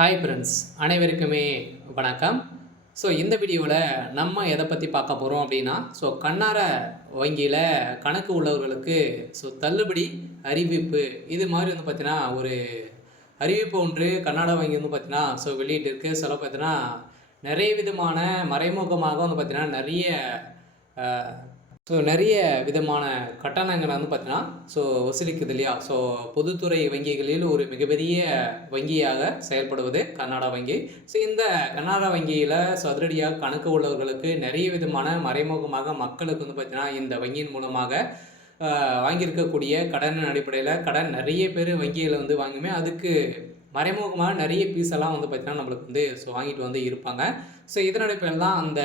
Hi friends, அனைவருக்குமே வணக்கம். இந்த வீடியோவில் நம்ம எதை பற்றி பார்க்க போகிறோம் அப்படின்னா, கண்ணார வங்கியில் கணக்கு உள்ளவர்களுக்கு தள்ளுபடி அறிவிப்பு இது மாதிரி பார்த்தீங்கன்னா ஒரு அறிவிப்பு ஒன்று கர்நாடக வங்கி பார்த்தீங்கன்னா வெளியிட்டிருக்கு. பார்த்தீங்கன்னா நிறைய விதமான மறைமுகமாக பார்த்தீங்கன்னா நிறைய நிறைய விதமான கட்டணங்களை பார்த்தீங்கன்னா வசூலிக்குது இல்லையா. பொதுத்துறை வங்கிகளில் ஒரு மிகப்பெரிய வங்கியாக செயல்படுவது கர்நாடக வங்கி. இந்த கர்நாடக வங்கியில் அதிரடியாக கணக்கு உள்ளவர்களுக்கு நிறைய விதமான மறைமுகமாக மக்களுக்கு பார்த்தீங்கன்னா இந்த வங்கியின் மூலமாக வாங்கியிருக்கக்கூடிய கடனின் அடிப்படையில் கடன் நிறைய பேர் வங்கியில் வாங்குமே அதுக்கு மறைமுகமாக நிறைய பீஸெல்லாம் பார்த்தீங்கன்னா நம்மளுக்கு வாங்கிட்டு இருப்பாங்க. இதன் அடிப்படையில் தான் அந்த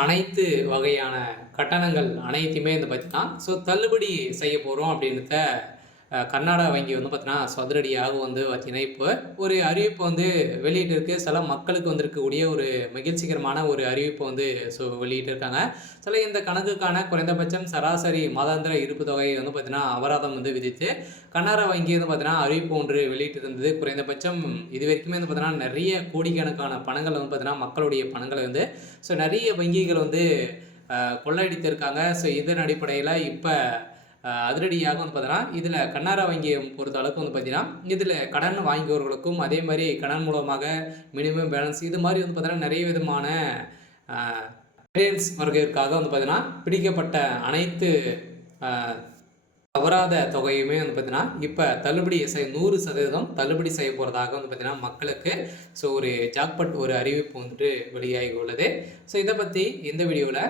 அனைத்து வகையான கட்டணங்கள் அனைத்தையுமே பார்த்தீங்கன்னா தள்ளுபடி செய்ய போகிறோம் அப்படின்றத கர்நாடக வங்கி பார்த்தீங்கன்னா அதிரடியாக பார்த்தீங்கன்னா இப்போ ஒரு அறிவிப்பு வெளியிட்டிருக்கு. சில மக்களுக்கு இருக்கக்கூடிய ஒரு மகிழ்ச்சிகரமான ஒரு அறிவிப்பு வெளியிட்டிருக்காங்க. இந்த கணக்குக்கான குறைந்தபட்சம் சராசரி மாதாந்திர இருப்பு தொகை பார்த்தீங்கன்னா அபராதம் விதித்து கர்நாடக வங்கி பார்த்தீங்கன்னா அறிவிப்பு ஒன்று வெளியிட்டிருந்தது. குறைந்தபட்சம் இது வரைக்குமே பார்த்தீங்கன்னா நிறைய கோடிக்கணக்கான பணங்கள் பார்த்தீங்கன்னா மக்களுடைய பணங்களை நிறைய வங்கிகள் கொள்ளையடித்திருக்காங்க. இதன் அடிப்படையில் இப்போ அதிரடியாக பார்த்தீங்கன்னா இதில் கர்நாடக வங்கியை பொறுத்த அளவுக்கு பார்த்தீங்கன்னா இதில் கடன் வாங்கியவர்களுக்கும் அதே மாதிரி கடன் மூலமாக மினிமம் பேலன்ஸ் இது மாதிரி பார்த்தீங்கன்னா நிறைய விதமான வர்க்கத்திற்காக பார்த்தீங்கன்னா பிடிக்கப்பட்ட அனைத்து அபராத தொகையுமே பார்த்தீங்கன்னா இப்போ தள்ளுபடி 100% தள்ளுபடி செய்ய போகிறதாக பார்த்தீங்கன்னா மக்களுக்கு ஒரு ஜாக்பாட் ஒரு அறிவிப்பு வெளியாகி உள்ளது. இதை பற்றி இந்த வீடியோவில்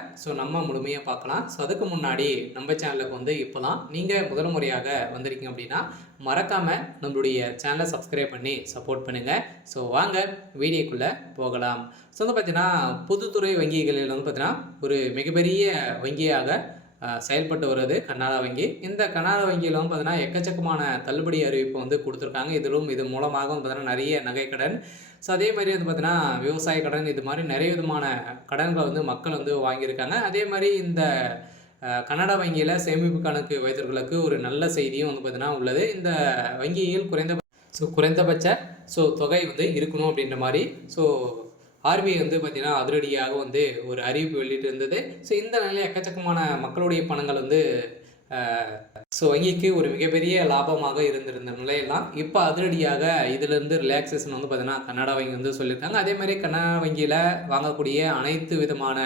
நம்ம முழுமையாக பார்க்கலாம். அதுக்கு முன்னாடி நம்ம சேனலுக்கு இப்போ தான் நீங்கள் முதல் முறையாக வந்திருக்கீங்க அப்படின்னா மறக்காமல் நம்மளுடைய சேனலை சப்ஸ்கிரைப் பண்ணி சப்போர்ட் பண்ணுங்கள். வாங்க வீடியோக்குள்ளே போகலாம். பார்த்தீங்கன்னா பொதுத்துறை வங்கிகளில் பார்த்தீங்கன்னா ஒரு மிகப்பெரிய வங்கியாக செயல்பட்டு வருது கர்நாடக வங்கி. இந்த கர்நாடக வங்கியில் பார்த்தீங்கன்னா எக்கச்சக்கமான தள்ளுபடி அறிவிப்பு கொடுத்துருக்காங்க. இது மூலமாக பார்த்தீங்கன்னா நிறைய நகைக்கடன் அதே மாதிரி பார்த்தீங்கன்னா விவசாய கடன் இது மாதிரி நிறைய விதமான கடன்களை மக்கள் வாங்கியிருக்காங்க. அதே மாதிரி இந்த கர்நாடக வங்கியில் சேமிப்பு கணக்கு வைத்தவர்களுக்கு ஒரு நல்ல செய்தியும் பார்த்தீங்கன்னா உள்ளது. இந்த வங்கியில் குறைந்தபட்ச தொகை இருக்கணும் அப்படின்ற மாதிரி ஆர்பிஐ பார்த்தீங்கன்னா அதிரடியாக ஒரு அறிவிப்பு வெளியிட்டு இருந்தது. இந்த நிலையில் எக்கச்சக்கமான மக்களுடைய பணங்கள் வங்கிக்கு ஒரு மிகப்பெரிய லாபமாக இருந்திருந்த நிலையெல்லாம் இப்போ அதிரடியாக இதிலிருந்து ரிலாக்ஸேஷன் பார்த்தீங்கன்னா கர்நாடக வங்கி சொல்லியிருக்காங்க. அதே மாதிரி கர்நாடக வங்கியில் வாங்கக்கூடிய அனைத்து விதமான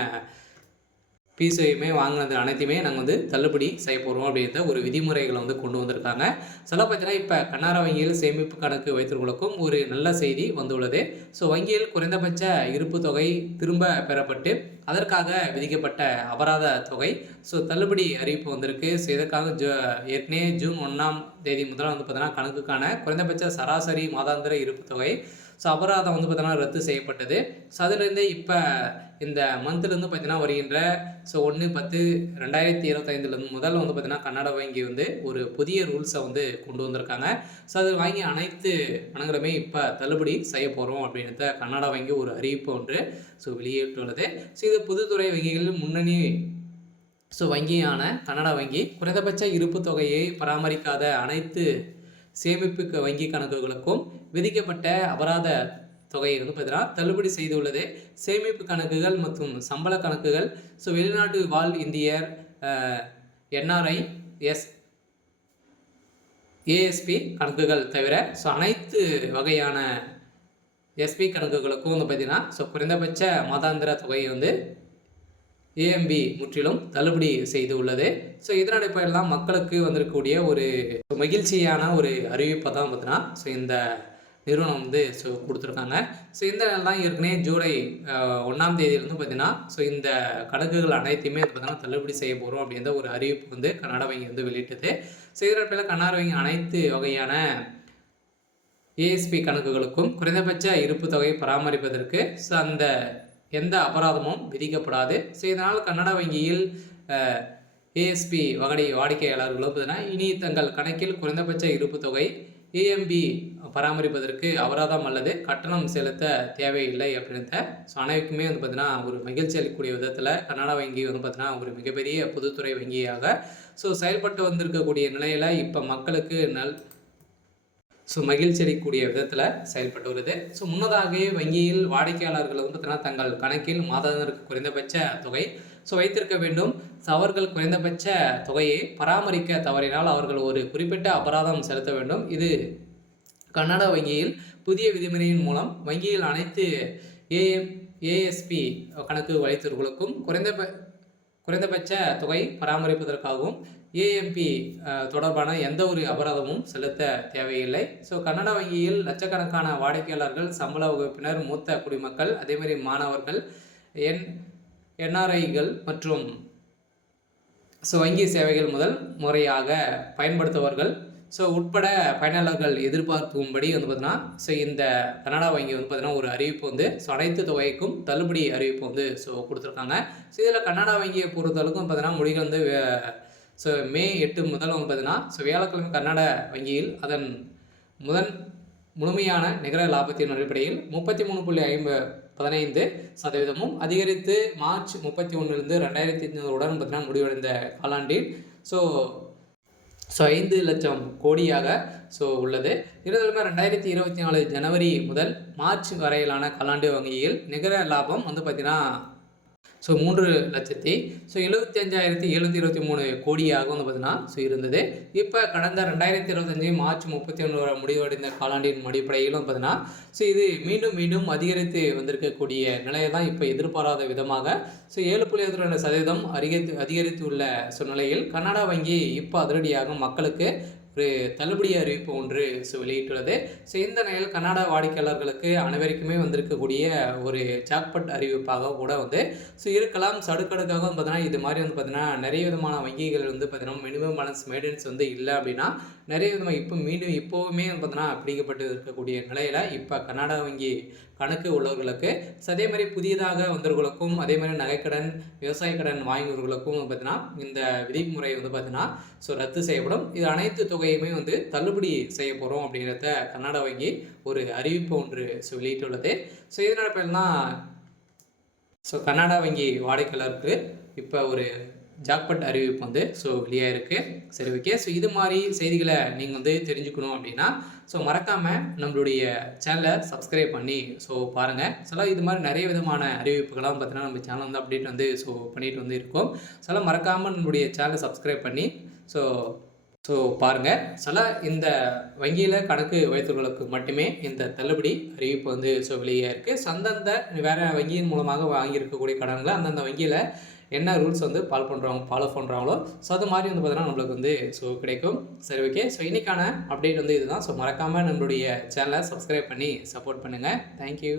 பீஸையுமே வாங்கினது அனைத்தையுமே நாங்கள் தள்ளுபடி செய்ய போகிறோம் அப்படின்ற ஒரு விதிமுறைகளை கொண்டு வந்திருக்காங்க. பார்த்தீங்கன்னா இப்போ கர்நாடக வங்கியில் சேமிப்பு கணக்கு வைத்தவர்களுக்கும் ஒரு நல்ல செய்தி வந்துள்ளது. வங்கியில் குறைந்தபட்ச இருப்பு தொகை திரும்ப பெறப்பட்டு அதற்காக விதிக்கப்பட்ட அபராத தொகை தள்ளுபடி அறிவிப்பு வந்திருக்கு. இதற்காக ஏற்கனவே ஜூன் 1ஆம் தேதி முதல் பார்த்தீங்கன்னா கணக்குக்கான குறைந்தபட்ச சராசரி மாதாந்திர இருப்பு தொகை அபராதம் பார்த்தீங்கன்னா ரத்து செய்யப்பட்டது. அதிலிருந்து இப்போ இந்த மந்த்லேருந்து பார்த்தீங்கன்னா வருகின்ற 1/10/2025 முதல் பார்த்தீங்கன்னா கர்நாடக வங்கி ஒரு புதிய ரூல்ஸை கொண்டு வந்திருக்காங்க. அது வாங்கி அனைத்து பணங்களுமே இப்போ தள்ளுபடி செய்ய போகிறோம் அப்படின்றத கர்நாடக வங்கி ஒரு அறிவிப்பு ஒன்று வெளியிட்டுள்ளது. இது பொதுத்துறை வங்கிகளில் முன்னணி வங்கியான கர்நாடக வங்கி குறைந்தபட்ச இருப்பு தொகையை பராமரிக்காத அனைத்து சேமிப்பு வங்கி கணக்குகளுக்கும் விதிக்கப்பட்ட அபராத தொகையை பார்த்தீங்கன்னா தள்ளுபடி செய்துள்ளது. சேமிப்பு கணக்குகள் மற்றும் சம்பள கணக்குகள் வெளிநாட்டு வாழ் இந்தியர் NRI ASP கணக்குகள் தவிர அனைத்து வகையான SP கணக்குகளுக்கும் பார்த்தீங்கன்னா குறைந்தபட்ச மாதாந்திர தொகையை AMB முற்றிலும் தள்ளுபடி செய்து உள்ளது. இதன் அடிப்படையில் தான் மக்களுக்கு வந்திருக்கக்கூடிய ஒரு மகிழ்ச்சியான ஒரு அறிவிப்பை தான் பார்த்தீங்கன்னா இந்த நிறுவனம் கொடுத்துருக்காங்க. இந்த தான் ஏற்கனவே ஜூலை 1ஆம் தேதியிலிருந்து பார்த்தீங்கன்னா இந்த கணக்குகள் அனைத்தையுமே பார்த்தீங்கன்னா தள்ளுபடி செய்ய போகிறோம் அப்படின்ற ஒரு அறிவிப்பு கர்நாடக வங்கி வெளியிட்டது. இதன் அடிப்படையில் கர்நாடக வங்கி அனைத்து வகையான ASP கணக்குகளுக்கும் குறைந்தபட்ச இருப்பு தொகை பராமரிப்பதற்கு அந்த எந்த அபராதமும் விதிக்கப்படாது. இதனால் கர்நாடக வங்கியில் ASP வகை வாடிக்கையாளர்களும் பார்த்தீங்கன்னா இனி தங்கள் கணக்கில் குறைந்தபட்ச இருப்பு தொகை AMB பராமரிப்பதற்கு அபராதம் அல்லது கட்டணம் செலுத்த தேவையில்லை அப்படின்ற அனைவருக்குமே பார்த்தீங்கன்னா ஒரு மகிழ்ச்சி அளிக்கக்கூடிய விதத்தில் கர்நாடக வங்கி பார்த்தீங்கன்னா ஒரு மிகப்பெரிய பொதுத்துறை வங்கியாக செயல்பட்டு வந்திருக்கக்கூடிய நிலையில் இப்போ மக்களுக்கு மகிழ்ச்சி அளிக்கக்கூடிய விதத்தில் செயல்பட்டு வருது. முன்னதாகவே வங்கியில் வாடிக்கையாளர்கள் வந்து பார்த்தீங்கன்னா தங்கள் கணக்கில் மாதாந்திற்கு குறைந்தபட்ச தொகை வைத்திருக்க வேண்டும். அவர்கள் குறைந்தபட்ச தொகையை பராமரிக்க தவறினால் அவர்கள் ஒரு குறிப்பிட்ட அபராதம் செலுத்த வேண்டும். இது கர்நாடக வங்கியில் புதிய விதிமுறையின் மூலம் வங்கியில் அனைத்து ஏஎஸ்பி கணக்கு வைத்திருப்பவர்களுக்கும் குறைந்தபட்ச தொகை பராமரிப்பதற்காகவும் ஏஎம்பி தொடர்பான எந்த ஒரு அபராதமும் செலுத்த தேவையில்லை. கர்நாடக வங்கியில் லட்சக்கணக்கான வாடிக்கையாளர்கள், சம்பள வகுப்பினர், மூத்த குடிமக்கள், அதேமாதிரி மாணவர்கள், என்ஆர்ஐகள் மற்றும் வங்கி சேவைகள் முதல் முறையாக பயன்படுத்துபவர்கள் உட்பட பயனாளர்கள் எதிர்பார்க்கும்படி வந்து பார்த்தீங்கன்னா இந்த கர்நாடகா வங்கி வந்து பார்த்தீங்கன்னா ஒரு அறிவிப்பு வந்து அனைத்து தொகைக்கும் தள்ளுபடி அறிவிப்பு வந்து கொடுத்துருக்காங்க. இதில் கர்நாடகா வங்கியை பொறுத்தளவுக்கும் பார்த்தீங்கன்னா முடிகள் வந்து மே 8 முதல் வந்து பார்த்தீங்கன்னா வியாழக்கிழமை கர்நாடக வங்கியில் அதன் முழுமையான நிகர லாபத்தின் அடிப்படையில் 33.15% அதிகரித்து மார்ச் 31 2005 பார்த்தீங்கன்னா முடிவடைந்த காலாண்டில் 5 லட்சம் கோடியாக உள்ளது. இதனாலுமே 2024 ஜனவரி முதல் மார்ச் வரையிலான காலாண்டு வங்கியில் நிகர லாபம் வந்து பார்த்தீங்கன்னா 3,75,723 கோடியாக வந்து பார்த்தீங்கன்னா இருந்தது. இப்போ கடந்த 2025 மார்ச் 31 முடிவடைந்த காலாண்டின் அடிப்படையில் வந்து பார்த்தீங்கன்னா இது மீண்டும் அதிகரித்து வந்திருக்கக்கூடிய நிலையை தான் இப்போ எதிர்பாராத விதமாக 7.22% அதிகரித்துள்ள சூழ்நிலையில் கர்நாடகா வங்கி இப்போ அதிரடியாக மக்களுக்கு ஒரு தள்ளுபடி அறிவிப்பு ஒன்று வெளியிட்டுள்ளது. இந்த நிலையில் கர்நாடக வாடிக்கையாளர்களுக்கு அனைவருக்குமே வந்திருக்கக்கூடிய ஒரு ஜாக்பாட் அறிவிப்பாக கூட வந்து இருக்கலாம். அடுக்கடுக்காக வந்து பார்த்தீங்கன்னா இது மாதிரி வந்து பார்த்தீங்கன்னா நிறைய விதமான வங்கிகள் வந்து பார்த்தீங்கன்னா மினிமம் பேலன்ஸ் மெயின்டெனன்ஸ் வந்து இல்லை அப்படின்னா நிறைய விதமாக இப்போவுமே வந்து பார்த்தீங்கன்னா பிடிக்கப்பட்டு இருக்கக்கூடிய நிலையில் இப்போ கர்நாடக வங்கி கணக்கு உள்ளவர்களுக்கு அதே மாதிரி புதியதாக வந்தவர்களுக்கும் அதே மாதிரி நகைக்கடன், விவசாய கடன் வாங்கியவர்களுக்கும் பார்த்தீங்கன்னா இந்த விதிமுறை வந்து பார்த்தீங்கன்னா ரத்து செய்யப்படும். இது அனைத்து தொகையுமே வந்து தள்ளுபடி செய்ய போகிறோம் அப்படிங்கிறத கர்நாடக வங்கி ஒரு அறிவிப்பு ஒன்று வெளியிட்டுள்ளது. இதனோட பேர் தான் கர்நாடகா வங்கி வாடிக்கையாளருக்கு இப்போ ஒரு ஜாக்பாட் அறிவிப்பு வந்து வெளியாக இருக்குது. சரி, ஓகே. இது மாதிரி செய்திகளை நீங்கள் வந்து தெரிஞ்சுக்கணும் அப்படின்னா மறக்காமல் நம்மளுடைய சேனலை சப்ஸ்கிரைப் பண்ணி பாருங்கள். இது மாதிரி நிறைய விதமான அறிவிப்புகள்லாம் பார்த்தீங்கன்னா நம்ம சேனல் வந்து அப்டேட் வந்து பண்ணிட்டு வந்து இருக்கோம். மறக்காமல் நம்மளுடைய சேனலை சப்ஸ்கிரைப் பண்ணி பாருங்கள். இந்த வங்கியில் கணக்கு வைத்தவர்களுக்கு மட்டுமே இந்த தள்ளுபடி அறிவிப்பு வந்து வெளியாக இருக்குது. அந்தந்த வேறு வங்கியின் மூலமாக வாங்கியிருக்கக்கூடிய கடன்களை அந்தந்த வங்கியில் என்ன ரூல்ஸ் வந்து ஃபாலோ பண்ணுறாங்களோ அது மாதிரி வந்து பார்த்தீங்கன்னா நம்மளுக்கு வந்து கிடைக்கும். சரி, ஓகே. இன்றைக்கான அப்டேட் வந்து இதுதான். மறக்காமல் நம்மளுடைய சேனலை சப்ஸ்கிரைப் பண்ணி சப்போர்ட் பண்ணுங்கள். தேங்க்யூ.